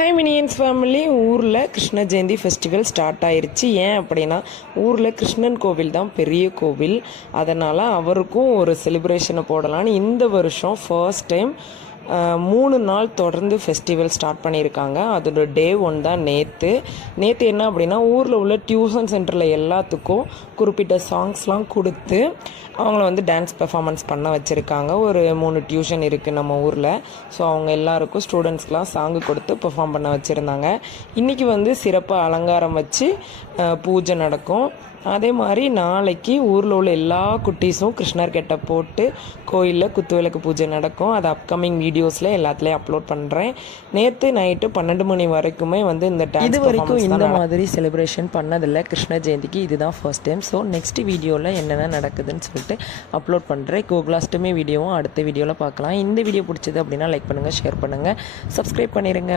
High minions family, ஊரில் Krishna Jayanthi festival start ஆயிருச்சு. ஏன் அப்படின்னா ஊரில் கிருஷ்ணன் கோவில் தான் பெரிய கோவில். அதனால் அவருக்கும் ஒரு செலிப்ரேஷனை போடலான்னு இந்த வருஷம் ஃபர்ஸ்ட் டைம் 3 நாள் தொடர்ந்து ஃபெஸ்டிவல் ஸ்டார்ட் பண்ணியிருக்காங்க. அதோட டே 1 தான் நேற்று என்ன அப்படின்னா ஊரில் உள்ள டியூஷன் சென்டரில் எல்லாத்துக்கும் குறிப்பிட்ட சாங்ஸ்லாம் கொடுத்து அவங்கள வந்து டான்ஸ் பெர்ஃபார்மன்ஸ் பண்ண வச்சுருக்காங்க. ஒரு 3 டியூஷன் இருக்குது நம்ம ஊரில். ஸோ அவங்க எல்லாருக்கும் ஸ்டூடெண்ட்ஸ்க்கெலாம் சாங்கு கொடுத்து பெர்ஃபார்ம் பண்ண வச்சுருந்தாங்க. இன்றைக்கி வந்து சிறப்பு அலங்காரம் வச்சு பூஜை நடக்கும். அதே மாதிரி நாளைக்கு ஊரில் உள்ள எல்லா குட்டீஸும் கிருஷ்ணர் கெட்ட போட்டு கோயிலில் குத்துவிளக்கு பூஜை நடக்கும். அது அப்கமிங் வீடியோஸில் எல்லாத்துலேயும் அப்லோட் பண்ணுறேன். நேற்று நைட்டு 12 மணி வரைக்குமே வந்து இந்த டான்ஸ் இது வரைக்கும் இந்த மாதிரி செலிப்ரேஷன் பண்ணதில்லை கிருஷ்ண ஜெயந்திக்கு. இதுதான் ஃபர்ஸ்ட் டைம். ஸோ நெக்ஸ்ட் வீடியோவில் என்னென்ன நடக்குதுன்னு சொல்லிட்டு அப்லோட் பண்ணுறேன். கோகுலாஷ்டமி வீடியோவும் அடுத்த வீடியோவில் பார்க்கலாம். இந்த வீடியோ பிடிச்சது அப்படின்னா லைக் பண்ணுங்கள், ஷேர் பண்ணுங்கள், சப்ஸ்கிரைப் பண்ணிடுங்க.